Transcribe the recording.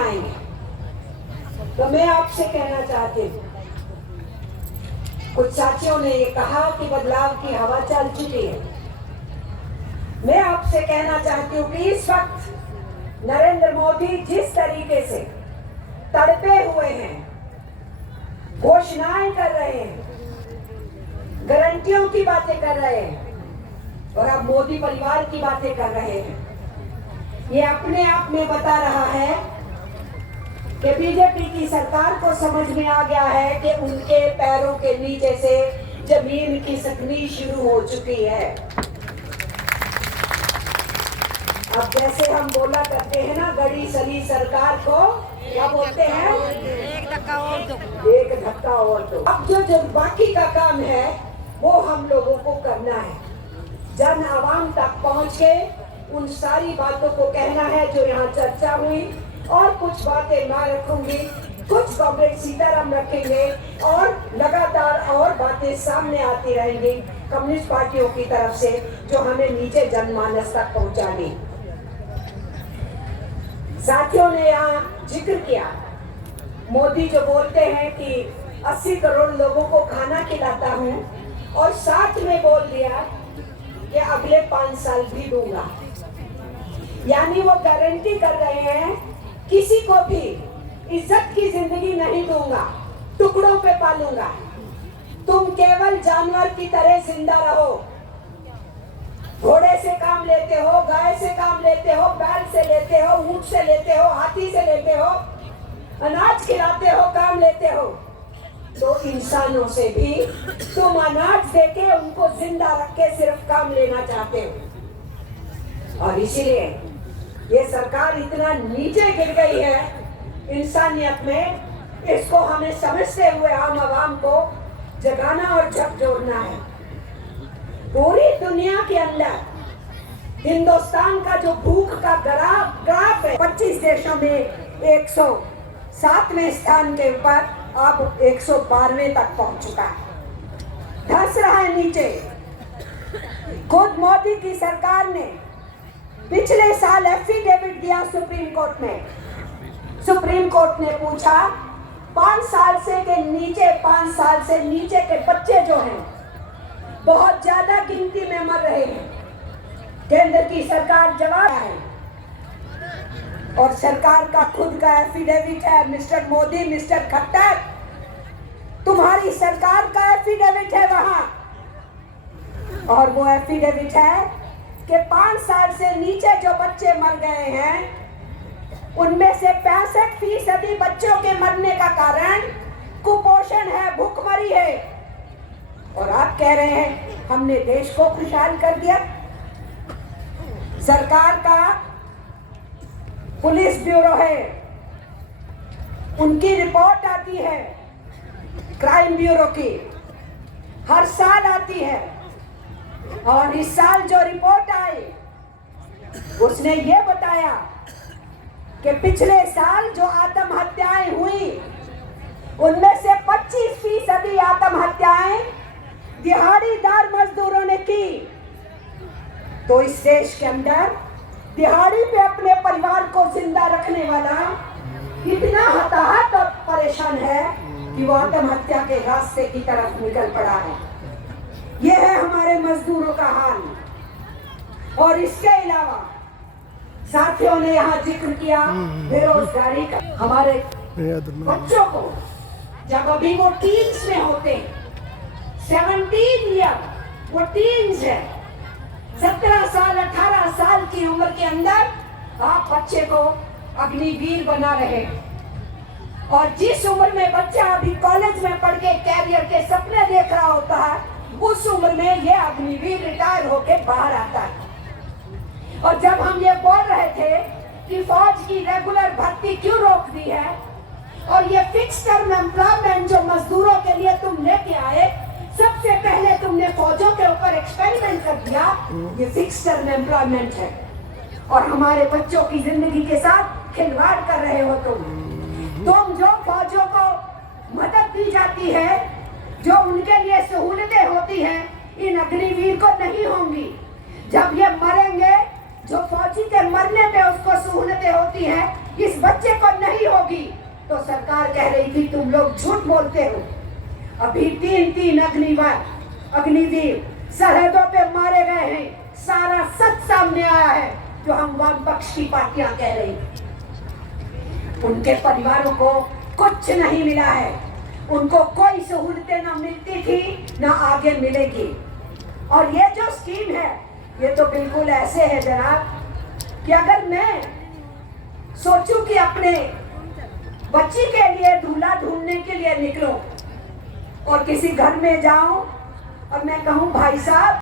आएंगे। तो मैं आपसे कहना चाहती हूँ, कुछ साथियों ने ये कहा कि बदलाव की हवा चल चुकी है। मैं आपसे कहना चाहती हूँ कि इस वक्त नरेंद्र मोदी जिस तरीके से तड़पे हुए हैं, घोषणाएं कर रहे हैं, गारंटियों की बातें कर रहे हैं और अब मोदी परिवार की बातें कर रहे हैं, ये अपने आप में बता रहा है कि बीजेपी की सरकार को समझ में आ गया है कि उनके पैरों के नीचे से जमीन खिसकनी शुरू हो चुकी है। अब जैसे हम बोला करते हैं ना, गड़ी सली सरकार को क्या बोलते हैं, एक धक्का और दो। अब जो बाकी का काम है वो हम लोगों को करना है, जन आवाम तक पहुंच के उन सारी बातों को कहना है जो यहाँ चर्चा हुई, और कुछ बातें मैं रखूंगी, कुछ कॉमरेड सीताराम रखेंगे और लगातार और बातें सामने आती रहेंगी कम्युनिस्ट पार्टियों की तरफ से जो हमें नीचे जनमानस तक पहुंचानी। साथियों ने यहाँ जिक्र किया, मोदी जो बोलते हैं कि 80 करोड़ लोगों को खाना खिलाता हूँ और साथ में बोल दिया कि अगले 5 साल भी दूंगा। यानी वो गारंटी कर रहे हैं किसी को भी इज्जत की जिंदगी नहीं दूंगा, टुकड़ों पे पालूंगा, तुम केवल जानवर की तरह जिंदा रहो। घोड़े से काम लेते हो, गाय से काम लेते हो, बैल से लेते हो, ऊंट से लेते हो, हाथी से लेते हो, अनाज खिलाते हो, काम लेते हो, तो इंसानों से भी तुम अनाज देके उनको जिंदा रख के सिर्फ काम लेना चाहते हो। और इसीलिए ये सरकार इतना नीचे गिर गई है इंसानियत में, इसको हमें समझते हुए आम आवाम को जगाना और झकझोरना है। पूरी दुनिया के अंदर हिंदुस्तान का जो भूख का ग्राफ है, 25 देशों में 107वें स्थान के ऊपर अब 112वें तक पहुंच चुका है, धंस रहा है नीचे। खुद मोदी की सरकार ने पिछले साल एफिडेविट दिया सुप्रीम कोर्ट में। सुप्रीम कोर्ट ने पूछा 5 साल से नीचे के बच्चे जो हैं बहुत ज्यादा गिनती में मर रहे हैं। केंद्र की सरकार जवाब है और सरकार का खुद का एफिडेविट है, मिस्टर मोदी, मिस्टर खट्टर, तुम्हारी सरकार का एफिडेविट है वहां, और वो एफिडेविट है कि 5 साल से नीचे जो बच्चे मर गए हैं उनमें से 65% बच्चों के मरने का कारण कुपोषण है, भूखमरी है। और आप कह रहे हैं हमने देश को खुशहाल कर दिया। सरकार का पुलिस ब्यूरो है, उनकी रिपोर्ट आती है, क्राइम ब्यूरो की हर साल आती है, और इस साल जो रिपोर्ट आई उसने ये बताया कि पिछले साल जो आत्महत्याएं हुई उनमें से 25% आत्महत्याएं दिहाड़ीदार मजदूरों ने की। तो इस देश के अंदर दिहाड़ी पे अपने परिवार को जिंदा रखने वाला इतना हताहत और परेशान है कि वो आत्महत्या के रास्ते की तरफ निकल पड़ा है। ये है हमारे मजदूरों का हाल। और इसके अलावा साथियों ने यहाँ जिक्र किया बेरोजगारी का। हमारे बच्चों को जब अभी वो टीन्स में होते हैं, 17 ईयर, वो टीन्स है, 17 साल 18 साल की उम्र के अंदर आप बच्चे को अग्निवीर बना रहे हैं। और जिस उम्र में बच्चा अभी कॉलेज में पढ़ के कैरियर के सपने देख रहा होता है, उस उम्र में ये अग्निवीर रिटायर होके बाहर आता है। और जब हम ये बोल रहे थे कि फौज की रेगुलर भर्ती क्यों रोक दी है और ये फिक्स टर्म एम्प्लॉयमेंट जो मजदूरों के लिए तुम लेके आए, सबसे पहले तुमने फौजों के ऊपर एक्सपेरिमेंट कर दिया। ये फिक्स टर्म एम्प्लॉयमेंट है और हमारे बच्चों की जिंदगी के साथ खिलवाड़ कर रहे हो। तुम जो फौजों को मदद दी जाती है, जो उनके लिए सहूलतें होती हैं, इन अग्निवीर को नहीं होंगी। जब ये मरेंगे, जो फौजी के मरने पे उसको सहूलतें होती हैं, इस बच्चे को नहीं होगी, तो सरकार कह रही थी तुम लोग झूठ बोलते हो। अभी 3 अग्निवीर सरहदों पे मारे गए हैं। सारा सच सामने आया है जो हम वाम पक्ष की पार्टियां कह रही थी। उनके परिवारों को कुछ नहीं मिला है, उनको कोई सहूलतें ना मिलती थी ना आगे मिलेगी। और ये जो स्कीम है ये तो बिल्कुल ऐसे है जनाब कि अगर मैं सोचूं कि अपने बच्ची के लिए दूल्हा ढूंढने के लिए निकलूं और किसी घर में जाऊं और मैं कहूं भाई साहब